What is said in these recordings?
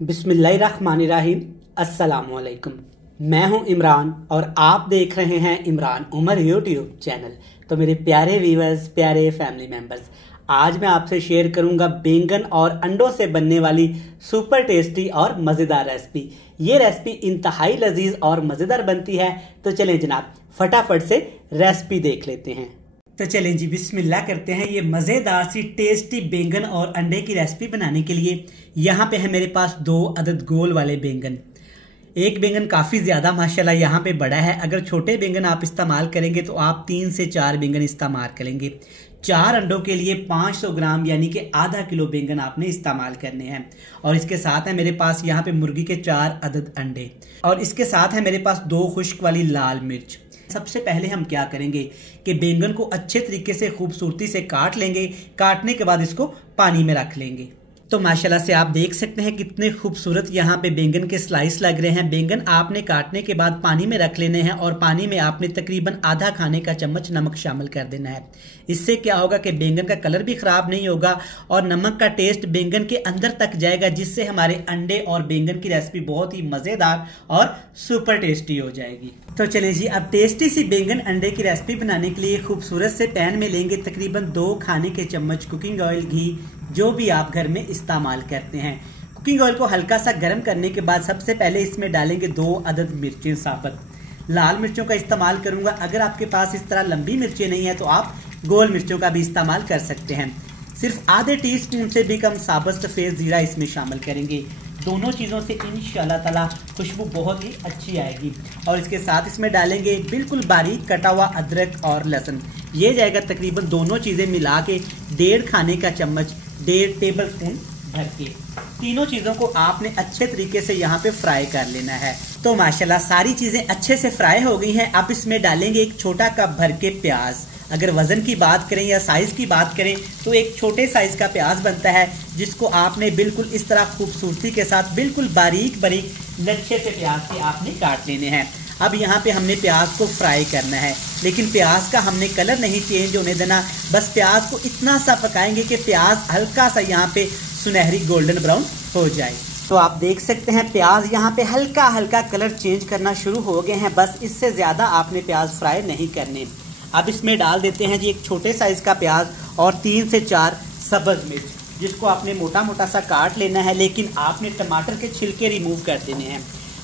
बिस्मिल्लाहिर्रहमानिर्रहीम। अस्सलामुअलैकुम। मैं हूं इमरान और आप देख रहे हैं इमरान उमर यूट्यूब चैनल। तो मेरे प्यारे व्यूअर्स, प्यारे फैमिली मेंबर्स, आज मैं आपसे शेयर करूंगा बैंगन और अंडों से बनने वाली सुपर टेस्टी और मज़ेदार रेसिपी। ये रेसिपी इंतहाई लजीज और मज़ेदार बनती है। तो चलें जनाब, फटाफट से रेसिपी देख लेते हैं। तो चलें जी, बिस्मिल्लाह करते हैं। ये मज़ेदार सी टेस्टी बैंगन और अंडे की रेसिपी बनाने के लिए यहाँ पे है मेरे पास 2 अदद गोल वाले बैंगन। एक बैंगन काफ़ी ज़्यादा माशाल्लाह यहाँ पे बड़ा है। अगर छोटे बैंगन आप इस्तेमाल करेंगे तो आप 3 से 4 बैंगन इस्तेमाल करेंगे। 4 अंडों के लिए 500 ग्राम यानी कि आधा किलो बैंगन आपने इस्तेमाल करने हैं। और इसके साथ है मेरे पास यहाँ पे मुर्गी के 4 अदद अंडे, और इसके साथ है मेरे पास 2 खुश्क वाली लाल मिर्च। सबसे पहले हम क्या करेंगे कि बैंगन को अच्छे तरीके से खूबसूरती से काट लेंगे। काटने के बाद इसको पानी में रख लेंगे। तो माशाल्लाह से आप देख सकते हैं कितने खूबसूरत यहाँ पे बैंगन के स्लाइस लग रहे हैं। बैंगन आपने काटने के बाद पानी में रख लेने हैं और पानी में आपने तकरीबन आधा खाने का चम्मच नमक शामिल कर देना है। इससे क्या होगा कि बैंगन का कलर भी खराब नहीं होगा और नमक का टेस्ट बैंगन के अंदर तक जाएगा, जिससे हमारे अंडे और बैंगन की रेसिपी बहुत ही मज़ेदार और सुपर टेस्टी हो जाएगी। तो चलें जी, अब टेस्टी सी बैंगन अंडे की रेसिपी बनाने के लिए खूबसूरत से पैन में लेंगे तकरीबन 2 खाने के चम्मच कुकिंग ऑयल, घी, जो भी आप घर में इस्तेमाल करते हैं। कुकिंग ऑयल को हल्का सा गर्म करने के बाद सबसे पहले इसमें डालेंगे 2 अदद मिर्चें साबुत। लाल मिर्चों का इस्तेमाल करूंगा। अगर आपके पास इस तरह लंबी मिर्चें नहीं है तो आप गोल मिर्चों का भी इस्तेमाल कर सकते हैं। सिर्फ आधे टीस्पून से भी कम साबुत सफ़ेद जीरा इसमें शामिल करेंगे। दोनों चीज़ों से इंशाल्लाह ताला खुशबू बहुत ही अच्छी आएगी। और इसके साथ इसमें डालेंगे बिल्कुल बारीक कटा हुआ अदरक और लहसुन। ये जाएगा तकरीबन दोनों चीज़ें मिला के 1.5 खाने का चम्मच, 1.5 टेबल स्पून भर के। तीनों चीज़ों को आपने अच्छे तरीके से यहाँ पे फ्राई कर लेना है। तो माशाल्लाह सारी चीज़ें अच्छे से फ्राई हो गई हैं। अब इसमें डालेंगे 1 छोटा कप भर के प्याज। अगर वजन की बात करें या साइज़ की बात करें तो एक छोटे साइज़ का प्याज बनता है, जिसको आपने बिल्कुल इस तरह खूबसूरती के साथ बिल्कुल बारीक बारीक लच्छे से प्याज के आपने काट लेने हैं। अब यहाँ पे हमने प्याज को फ्राई करना है, लेकिन प्याज का हमने कलर नहीं चेंज होने देना। बस प्याज को इतना सा पकाएंगे कि प्याज हल्का सा यहाँ पे सुनहरी गोल्डन ब्राउन हो जाए। तो आप देख सकते हैं प्याज यहाँ पे हल्का हल्का कलर चेंज करना शुरू हो गए हैं। बस इससे ज़्यादा आपने प्याज फ्राई नहीं करने। अब इसमें डाल देते हैं जी 1 छोटे साइज़ का प्याज और 3 से 4 सब्ज़ मिर्च, जिसको आपने मोटा मोटा सा काट लेना है। लेकिन आपने टमाटर के छिलके रिमूव कर देने हैं।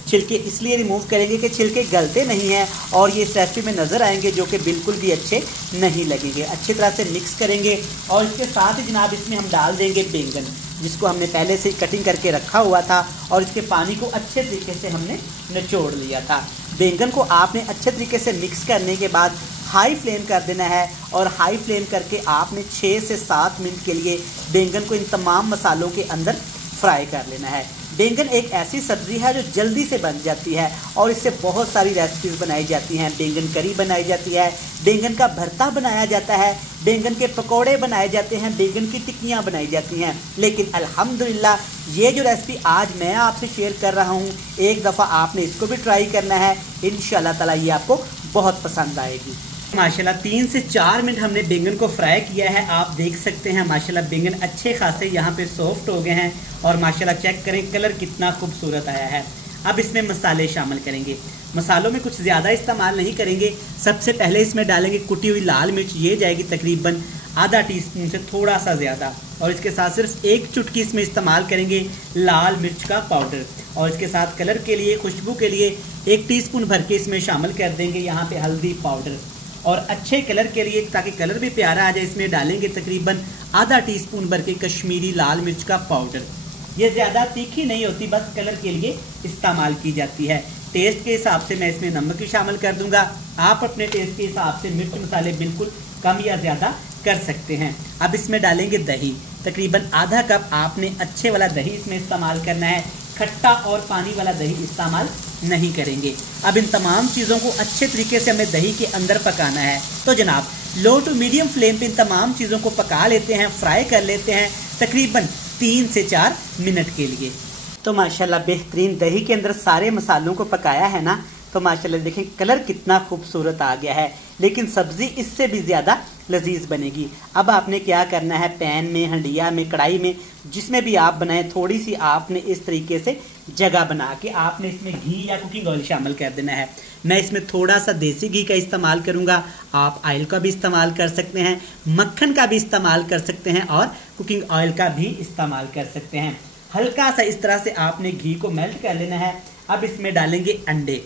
छिलके इसलिए रिमूव करेंगे कि छिलके गलते नहीं हैं और ये इस रेसिपी में नज़र आएंगे, जो कि बिल्कुल भी अच्छे नहीं लगेंगे। अच्छी तरह से मिक्स करेंगे और इसके साथ ही जनाब इसमें हम डाल देंगे बैंगन, जिसको हमने पहले से कटिंग करके रखा हुआ था और इसके पानी को अच्छे तरीके से हमने निचोड़ लिया था। बैंगन को आपने अच्छे तरीके से मिक्स करने के बाद हाई फ्लेम कर देना है और हाई फ्लेम करके आपने 6 से 7 मिनट के लिए बैंगन को इन तमाम मसालों के अंदर फ्राई कर लेना है। बैंगन एक ऐसी सब्ज़ी है जो जल्दी से बन जाती है और इससे बहुत सारी रेसिपीज़ बनाई जाती हैं। बैंगन करी बनाई जाती है, बैंगन का भरता बनाया जाता है, बैंगन के पकोड़े बनाए जाते हैं, बैंगन की टिक्कियाँ बनाई जाती हैं। लेकिन अल्हम्दुलिल्लाह ये जो रेसिपी आज मैं आपसे शेयर कर रहा हूँ, एक दफ़ा आपने इसको भी ट्राई करना है। इंशाल्लाह ताला ये आपको बहुत पसंद आएगी। माशाल्लाह 3 से 4 मिनट हमने बैंगन को फ्राई किया है। आप देख सकते हैं माशाल्लाह बैंगन अच्छे खासे यहाँ पे सॉफ्ट हो गए हैं और माशाल्लाह चेक करें कलर कितना खूबसूरत आया है। अब इसमें मसाले शामिल करेंगे। मसालों में कुछ ज़्यादा इस्तेमाल नहीं करेंगे। सबसे पहले इसमें डालेंगे कुटी हुई लाल मिर्च। ये जाएगी तकरीबन आधा टीस्पून से थोड़ा सा ज़्यादा। और इसके साथ सिर्फ 1 चुटकी इसमें इस्तेमाल करेंगे लाल मिर्च का पाउडर। और इसके साथ कलर के लिए, खुशबू के लिए 1 टीस्पून भर के इसमें शामिल कर देंगे यहाँ पे हल्दी पाउडर। और अच्छे कलर के लिए, ताकि कलर भी प्यारा आ जाए, इसमें डालेंगे तकरीबन आधा टीस्पून भर के कश्मीरी लाल मिर्च का पाउडर। ये ज़्यादा तीखी नहीं होती, बस कलर के लिए इस्तेमाल की जाती है। टेस्ट के हिसाब से मैं इसमें नमक भी शामिल कर दूंगा। आप अपने टेस्ट के हिसाब से मिर्च मसाले बिल्कुल कम या ज़्यादा कर सकते हैं। अब इसमें डालेंगे दही। तकरीबन आधा कप आपने अच्छे वाला दही इसमें इस्तेमाल करना है। खट्टा और पानी वाला दही इस्तेमाल नहीं करेंगे। अब इन तमाम चीज़ों को अच्छे तरीके से हमें दही के अंदर पकाना है। तो जनाब लो टू मीडियम फ्लेम पे इन तमाम चीज़ों को पका लेते हैं, फ्राई कर लेते हैं तकरीबन 3 से 4 मिनट के लिए। तो माशाल्लाह बेहतरीन दही के अंदर सारे मसालों को पकाया है ना, तो माशाल्लाह देखें कलर कितना खूबसूरत आ गया है। लेकिन सब्ज़ी इससे भी ज़्यादा लजीज बनेगी। अब आपने क्या करना है, पैन में, हंडिया में, कढ़ाई में, जिसमें भी आप बनाएं, थोड़ी सी आपने इस तरीके से जगह बना के आपने इसमें घी या कुकिंग ऑयल शामिल कर देना है। मैं इसमें थोड़ा सा देसी घी का इस्तेमाल करूंगा, आप ऑयल का भी इस्तेमाल कर सकते हैं, मक्खन का भी इस्तेमाल कर सकते हैं और कुकिंग ऑयल का भी इस्तेमाल कर सकते हैं। हल्का सा इस तरह से आपने घी को मेल्ट कर लेना है। अब इसमें डालेंगे अंडे,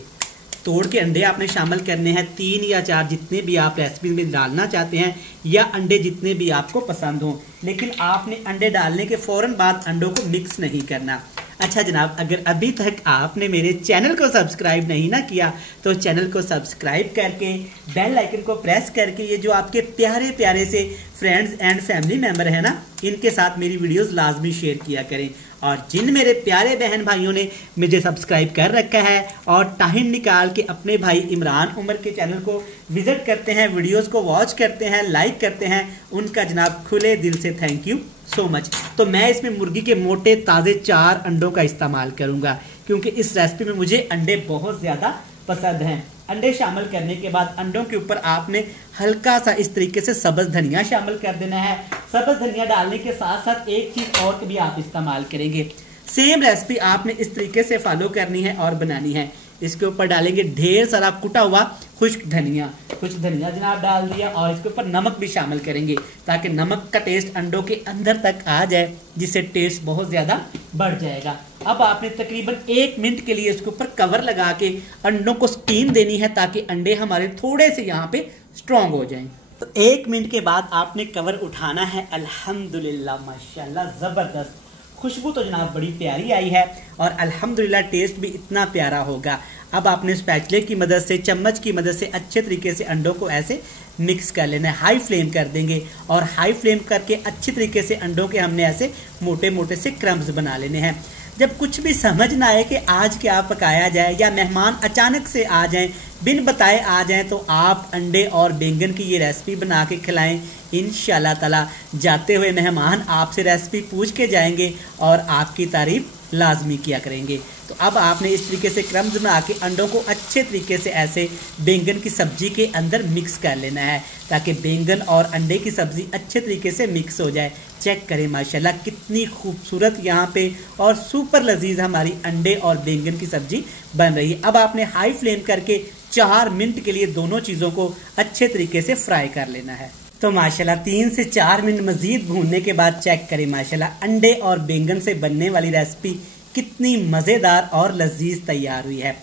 तोड़ के अंडे आपने शामिल करने हैं, 3 या 4 जितने भी आप रेसिपी में डालना चाहते हैं, या अंडे जितने भी आपको पसंद हों, लेकिन आपने अंडे डालने के फ़ौरन बाद अंडों को मिक्स नहीं करना। अच्छा जनाब, अगर अभी तक आपने मेरे चैनल को सब्सक्राइब नहीं ना किया तो चैनल को सब्सक्राइब करके बेल आइकन को प्रेस करके ये जो आपके प्यारे प्यारे से फ्रेंड्स एंड फैमिली मेम्बर हैं ना, इनके साथ मेरी वीडियोस लाजमी शेयर किया करें। और जिन मेरे प्यारे बहन भाइयों ने मुझे सब्सक्राइब कर रखा है और टाइम निकाल के अपने भाई इमरान उमर के चैनल को विजिट करते हैं, वीडियोस को वॉच करते हैं, लाइक करते हैं, उनका जनाब खुले दिल से थैंक यू सो मच। तो मैं इसमें मुर्गी के मोटे ताज़े 4 अंडों का इस्तेमाल करूंगा, क्योंकि इस रेसिपी में मुझे अंडे बहुत ज़्यादा पसंद हैं। अंडे शामिल करने के बाद अंडों के ऊपर आपने हल्का सा इस तरीके से सब्ज़ धनिया शामिल कर देना है। सब्ज़ धनिया डालने के साथ साथ एक चीज़ और भी आप इस्तेमाल करेंगे। सेम रेसिपी आपने इस तरीके से फॉलो करनी है और बनानी है। इसके ऊपर डालेंगे ढेर सारा कुटा हुआ खुश्क धनिया, कुछ धनिया जनाब डाल दिया, और इसके ऊपर नमक भी शामिल करेंगे ताकि नमक का टेस्ट अंडों के अंदर तक आ जाए, जिससे टेस्ट बहुत ज़्यादा बढ़ जाएगा। अब आपने तकरीबन 1 मिनट के लिए इसके ऊपर कवर लगा के अंडों को स्टीम देनी है ताकि अंडे हमारे थोड़े से यहाँ पे स्ट्रॉन्ग हो जाएं। तो 1 मिनट के बाद आपने कवर उठाना है। अल्हम्दुलिल्लाह माशाल्लाह ज़बरदस्त खुशबू तो जनाब बड़ी प्यारी आई है और अल्हम्दुलिल्लाह टेस्ट भी इतना प्यारा होगा। अब आपने स्पैचुले की मदद से, चम्मच की मदद से अच्छे तरीके से अंडों को ऐसे मिक्स कर लेना है। हाई फ्लेम कर देंगे और हाई फ्लेम करके अच्छी तरीके से अंडों के हमने ऐसे मोटे मोटे से क्रम्स बना लेने हैं। जब कुछ भी समझ ना आए कि आज क्या पकाया जाए या मेहमान अचानक से आ जाएं, बिन बताए आ जाएं, तो आप अंडे और बैंगन की ये रेसिपी बना के खिलाएं। इंशाल्लाह ताला जाते हुए मेहमान आपसे रेसिपी पूछ के जाएंगे और आपकी तारीफ लाजमी किया करेंगे। तो अब आपने इस तरीके से क्रम्स बना के अंडों को अच्छे तरीके से ऐसे बैंगन की सब्जी के अंदर मिक्स कर लेना है ताकि बैंगन और अंडे की सब्जी अच्छे तरीके से मिक्स हो जाए। चेक करें माशाल्लाह कितनी खूबसूरत यहाँ पे और सुपर लजीज हमारी अंडे और बैंगन की सब्जी बन रही है। अब आपने हाई फ्लेम करके 4 मिनट के लिए दोनों चीज़ों को अच्छे तरीके से फ्राई कर लेना है। तो माशाल्लाह 3 से 4 मिनट मजीद भूनने के बाद चेक करें माशाल्लाह अंडे और बैंगन से बनने वाली रेसिपी कितनी मज़ेदार और लजीज तैयार हुई है।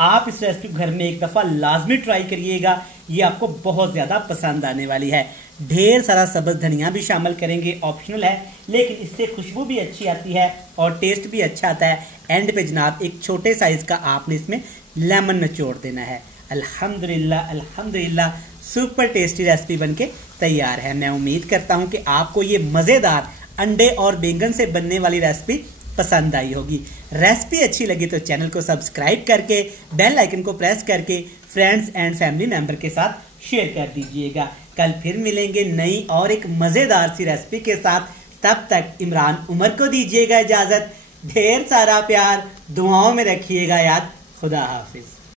आप इस रेसिपी घर में एक दफ़ा लाजमी ट्राई करिएगा, ये आपको बहुत ज़्यादा पसंद आने वाली है। ढेर सारा सब्ज़ धनिया भी शामिल करेंगे, ऑप्शनल है, लेकिन इससे खुशबू भी अच्छी आती है और टेस्ट भी अच्छा आता है। एंड पे जनाब एक छोटे साइज़ का आपने इसमें लेमन निचोड़ देना है। अल्हम्दुलिल्लाह अल्हम्दुलिल्लाह सुपर टेस्टी रेसिपी बनके तैयार है। मैं उम्मीद करता हूँ कि आपको ये मज़ेदार अंडे और बैंगन से बनने वाली रेसिपी पसंद आई होगी। रेसिपी अच्छी लगी तो चैनल को सब्सक्राइब करके बेल आइकन को प्रेस करके फ्रेंड्स एंड फैमिली मेंबर के साथ शेयर कर दीजिएगा। कल फिर मिलेंगे नई और एक मज़ेदार सी रेसिपी के साथ। तब तक इमरान उमर को दीजिएगा इजाज़त। ढेर सारा प्यार दुआओं में रखिएगा याद। खुदा हाफिज।